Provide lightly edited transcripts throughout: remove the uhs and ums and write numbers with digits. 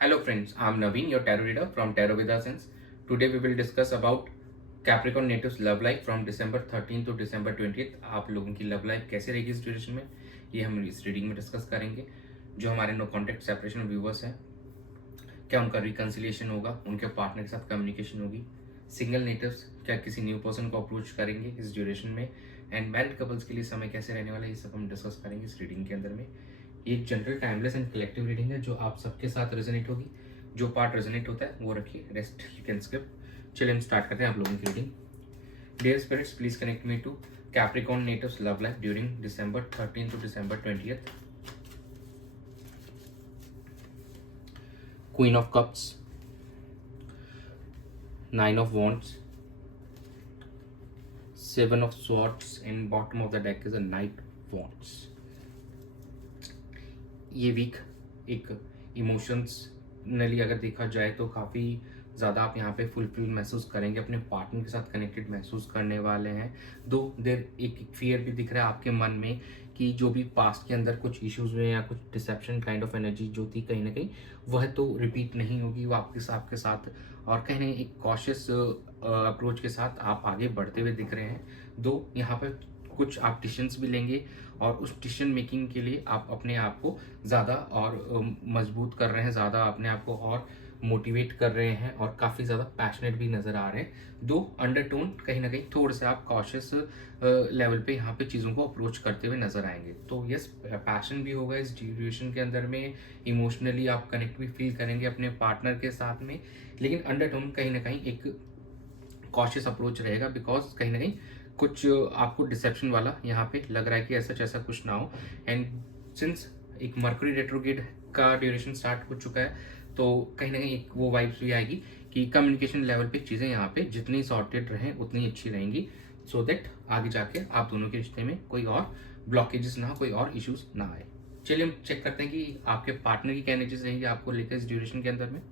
Hello friends, I'm Naveen, your tarot reader from Tarot Vida Sense. Today we will discuss about Capricorn natives love life from December 13 to December 20th. आप लोगों की love life कैसे रहेगी इस duration में, ये हम इस रीडिंग में डिस्कस करेंगे। जो हमारे नो कॉन्टेक्ट सेपरेशन व्यूवर्स हैं, क्या उनका रिकन्सिलिएशन होगा, उनके पार्टनर के साथ कम्युनिकेशन होगी। सिंगल नेटिव्स क्या किसी न्यू पर्सन को अप्रोच करेंगे इस ड्यूरेशन में, एंड मैरिड कपल्स के लिए समय कैसे रहने वाला है, ये सब हम डिस्कस करेंगे इस रीडिंग के अंदर में। ये एक general timeless and collective reading है जो आप सबके साथ रेजोनेट होगी। जो पार्ट रेजोनेट होता है वो रखिए, रेस्ट यू कैन स्किप। चलिए हम स्टार्ट करते हैं आप लोगों की reading. Dear spirits, please connect me to Capricorn natives love life during December 13 to December 20th. Queen of Cups, Nine of Wands, Seven of Swords, and bottom of the deck is a Knight of Wands. ये week एक इमोशंसनली अगर देखा जाए तो काफ़ी ज़्यादा आप यहाँ पे फुलफिल महसूस करेंगे, अपने पार्टनर के साथ कनेक्टेड महसूस करने वाले हैं। दो देर एक फियर भी दिख रहा है आपके मन में कि जो भी पास्ट के अंदर कुछ इश्यूज हुए या कुछ डिसेप्शन काइंड ऑफ एनर्जी जो थी कहीं ना कहीं वह तो रिपीट नहीं होगी वापस आपके साथ, और कहीं ना कहीं एक कॉशियस अप्रोच के साथ आप आगे बढ़ते हुए दिख रहे हैं। दो यहाँ पर कुछ आप डिसीजंस भी लेंगे और उस डिसीजन मेकिंग के लिए आप अपने आप को ज़्यादा और मजबूत कर रहे हैं, ज़्यादा अपने आप को और मोटिवेट कर रहे हैं और काफ़ी ज़्यादा पैशनेट भी नज़र आ रहे हैं। दो अंडरटोन कहीं ना कहीं थोड़े से आप कॉशियस लेवल पे यहाँ पे चीज़ों को अप्रोच करते हुए नज़र आएंगे। तो यस, पैशन भी होगा इस ड्यूरेशन के अंदर में, इमोशनली आप कनेक्ट भी फील करेंगे अपने पार्टनर के साथ में, लेकिन अंडरटोन कहीं ना कहीं एक कॉशियस अप्रोच रहेगा, बिकॉज कहीं ना कहीं कुछ आपको डिसेप्शन वाला यहाँ पे लग रहा है कि ऐसा कुछ ना हो। एंड सिंस एक मर्करी रेट्रोग्रेड का ड्यूरेशन स्टार्ट हो चुका है तो कहीं ना कहीं एक वो वाइब्स भी आएगी कि कम्युनिकेशन लेवल पे चीज़ें यहाँ पे जितनी सॉर्टेड रहें उतनी अच्छी रहेंगी, सो दैट आगे जाके आप दोनों के रिश्ते में कोई और ब्लॉकेजेस ना हो, कोई और इश्यूज ना आए। चलिए हम चेक करते हैं कि आपके पार्टनर की क्या एनर्जीज रहेंगी आपको लेकर इस ड्यूरेशन के अंदर में।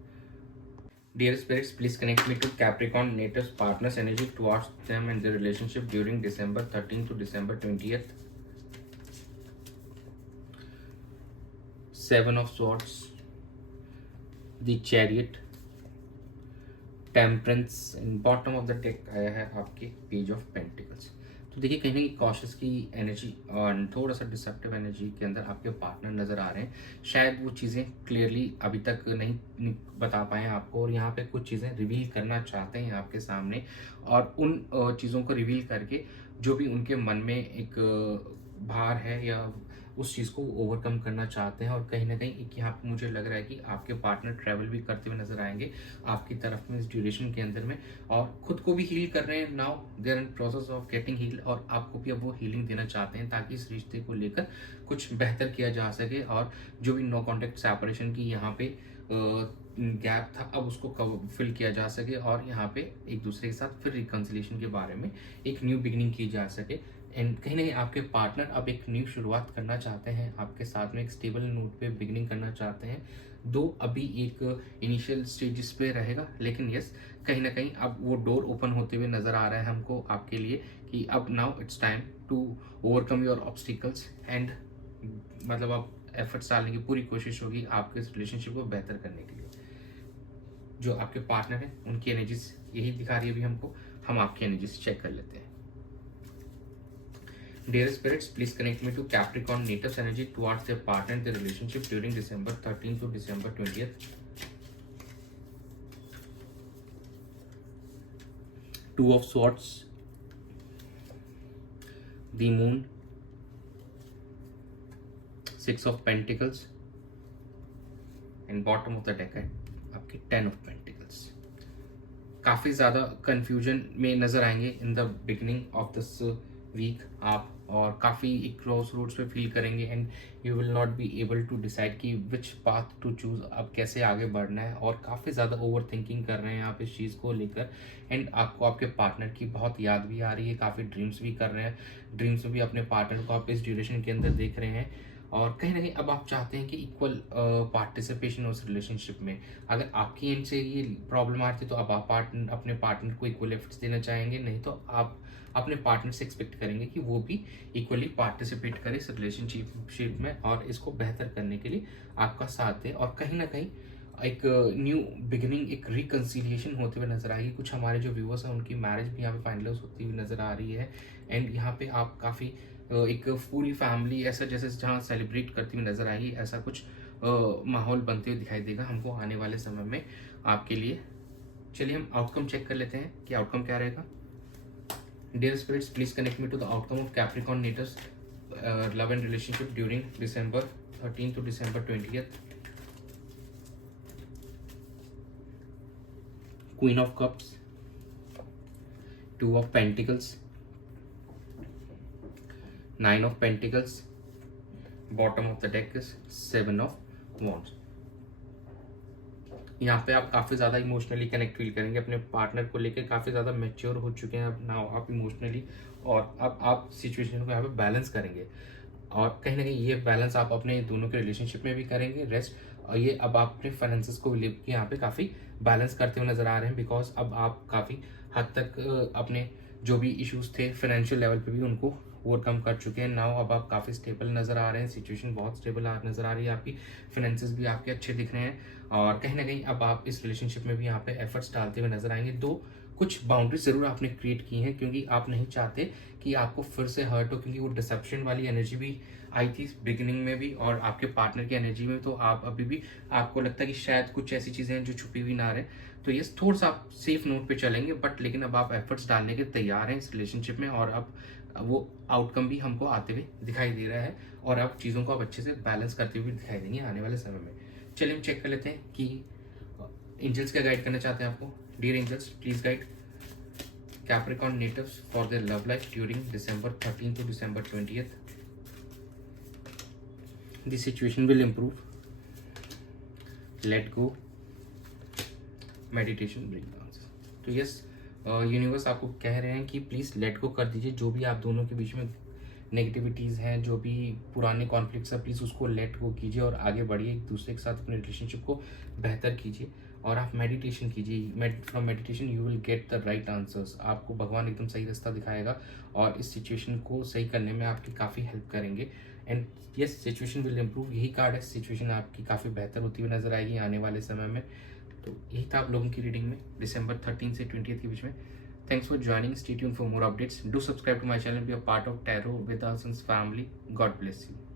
Dear spirits, please connect me to Capricorn natives partners energy towards them and their relationship during December 13th to December 20th. Seven of Swords, the Chariot, Temperance, and bottom of the deck आया है आपके Page of Pentacles. तो देखिए कहीं ना कहीं cautious की energy और थोड़ा सा डिसेप्टिव एनर्जी के अंदर आपके पार्टनर नज़र आ रहे हैं। शायद वो चीज़ें क्लियरली अभी तक नहीं बता पाए हैं आपको, और यहाँ पे कुछ चीज़ें रिवील करना चाहते हैं आपके सामने, और उन चीज़ों को रिवील करके जो भी उनके मन में एक भार है या उस चीज़ को ओवरकम करना चाहते हैं। और कहीं ना कहीं एक यहाँ पे मुझे लग रहा है कि आपके पार्टनर ट्रैवल भी करते हुए नजर आएंगे आपकी तरफ में इस ड्यूरेशन के अंदर में, और खुद को भी हील कर रहे हैं। Now they are in process of getting heal, और आपको भी अब वो हीलिंग देना चाहते हैं ताकि इस रिश्ते को लेकर कुछ बेहतर किया जा सके, और जो भी नो कॉन्टेक्ट सेपरेशन की यहाँ पे गैप था अब उसको फिल किया जा सके, और यहाँ पे एक दूसरे के साथ फिर रिकन्सिलेशन के बारे में एक न्यू बिगिनिंग की जा सके। एंड कहीं ना कहीं आपके पार्टनर अब एक न्यू शुरुआत करना चाहते हैं आपके साथ में, एक स्टेबल नोट पे बिगिनिंग करना चाहते हैं। दो अभी एक इनिशियल स्टेजेस पे रहेगा, लेकिन यस कहीं ना कहीं अब वो डोर ओपन होते हुए नज़र आ रहा है हमको आपके लिए कि अब now it's time to overcome your obstacles, and मतलब अब एफर्ट्स डालने की पूरी कोशिश होगी आपके इस रिलेशनशिप को बेहतर करने के लिए। जो आपके पार्टनर हैं उनकी एनर्जीज यही दिखा रही है अभी हमको, हम आपकी एनर्जीज चेक कर लेते हैं। Dear spirits, please connect me to Capricorn natives energy towards their partner and their relationship during December 13th to December 20th. Two of Swords, the Moon, Six of Pentacles, and bottom of the deck है आपके Ten of Pentacles. काफ़ी ज़्यादा confusion में नज़र आएंगे in the beginning of this week आप, और काफ़ी एक क्रॉस रोड्स पे फील करेंगे, and you will not be able to decide कि विच पाथ टू चूज़, अब कैसे आगे बढ़ना है, और काफ़ी ज़्यादा ओवर थिंकिंग कर रहे हैं आप इस चीज़ को लेकर। एंड आपको आपके पार्टनर की बहुत याद भी आ रही है, काफ़ी ड्रीम्स भी कर रहे हैं, ड्रीम्स में भी अपने पार्टनर को आप इस ड्यूरेशन के अंदर देख रहे हैं, और कहीं ना कहीं अब आप चाहते हैं कि इक्वल पार्टिसिपेशन उस रिलेशनशिप में। अगर आपकी एंड से ये प्रॉब्लम आ रही थी तो अब आप अपने पार्टनर को इक्वल एफर्ट्स देना चाहेंगे, नहीं तो आप अपने पार्टनर से एक्सपेक्ट करेंगे कि वो भी इक्वली पार्टिसिपेट करे इस रिलेशनशिप में और इसको बेहतर करने के लिए आपका साथ दे। और कहीं ना कहीं एक न्यू बिगिनिंग, एक रिकन्सिलिएशन होते हुए नज़र आएगी। कुछ हमारे जो व्यूअर्स हैं उनकी मैरिज भी यहाँ पे फाइनलाइज होती हुई नज़र आ रही है। एंड यहाँ पे आप काफ़ी एक पूरी फैमिली ऐसा जैसे जहाँ सेलिब्रेट करती हुई नज़र आएगी, ऐसा कुछ माहौल बनते हुए दिखाई देगा हमको आने वाले समय में आपके लिए। चलिए हम आउटकम चेक कर लेते हैं कि आउटकम क्या रहेगा। Dear spirits, please connect me to the outcome of Capricorn natives love and relationship during December 13 to December 20th। Queen of Cups, Two of Pentacles, Nine of Pentacles, bottom of the deck is Seven of Wands। यहाँ पे आप काफ़ी ज़्यादा emotionally connect feel करेंगे अपने partner को लेकर, काफ़ी ज़्यादा मैच्योर हो चुके हैं अब नाउ आप इमोशनली, और अब आप सिचुएशन को यहाँ पे बैलेंस करेंगे। और कहीं ना कहीं ये बैलेंस आप अपने दोनों के रिलेशनशिप में भी करेंगे रेस्ट, और ये अब आप अपने फाइनेंसेस को लेकर यहाँ पे काफ़ी बैलेंस करते हुए नज़र आ रहे हैं, बिकॉज अब आप काफ़ी हद तक अपने जो भी इश्यूज थे फाइनेंशियल लेवल पे भी उनको ओवरकम कर चुके हैं। नाउ अब आप काफ़ी स्टेबल नज़र आ रहे हैं, सिचुएशन बहुत स्टेबल नज़र आ रही है आपकी, फाइनेंसेस भी आपके अच्छे दिख रहे हैं, और कहीं ना कहीं अब आप इस रिलेशनशिप में भी यहाँ पे एफर्ट्स डालते हुए नजर आएंगे। दो कुछ बाउंड्रीज ज़रूर आपने क्रिएट की हैं, क्योंकि आप नहीं चाहते कि आपको फिर से हर्ट हो, क्योंकि वो डिसेप्शन वाली एनर्जी भी आई थी बिगिनिंग में भी और आपके पार्टनर की एनर्जी में, तो आप अभी भी आपको लगता है कि शायद कुछ ऐसी चीज़ें हैं जो छुपी हुई ना रहे। तो ये थोड़ा सा आप सेफ नोट पे चलेंगे, बट लेकिन अब आप एफर्ट्स डालने के तैयार हैं इस रिलेशनशिप में, और अब वो आउटकम भी हमको आते हुए दिखाई दे रहा है, और अब चीज़ों को आप अच्छे से बैलेंस करते हुए दिखाई देंगे आने वाले समय में। चलिए हम चेक कर लेते हैं कि एंजल्स क्या गाइड करना चाहते हैं आपको। Dear angels, please guide Capricorn natives for their love life during December 13 to December 20th। The situation will improve, let go, meditation bring answers। तो यस, यूनिवर्स आपको कह रहे हैं कि प्लीज़ लेट गो कर दीजिए, जो भी आप दोनों के बीच में नेगेटिविटीज़ हैं, जो भी पुराने कॉन्फ्लिक्ट्स हैं, प्लीज़ उसको लेट गो कीजिए और आगे बढ़िए, एक दूसरे के साथ अपने रिलेशनशिप को बेहतर कीजिए, और आप मेडिटेशन कीजिए। From meditation you will get the right answers. आपको भगवान एकदम सही रास्ता दिखाएगा और इस सिचुएशन को सही करने में आपकी काफ़ी हेल्प करेंगे। And yes, situation will improve, यही कार्ड है, सिचुएशन आपकी काफ़ी बेहतर होती हुई नजर आएगी आने वाले समय में। तो यही था आप लोगों की रीडिंग में December 13 से 20th के बीच में। Thanks for joining. Stay tuned for more updates. Do subscribe to my channel. Be a part of Tarot with Our Sons family. God bless you.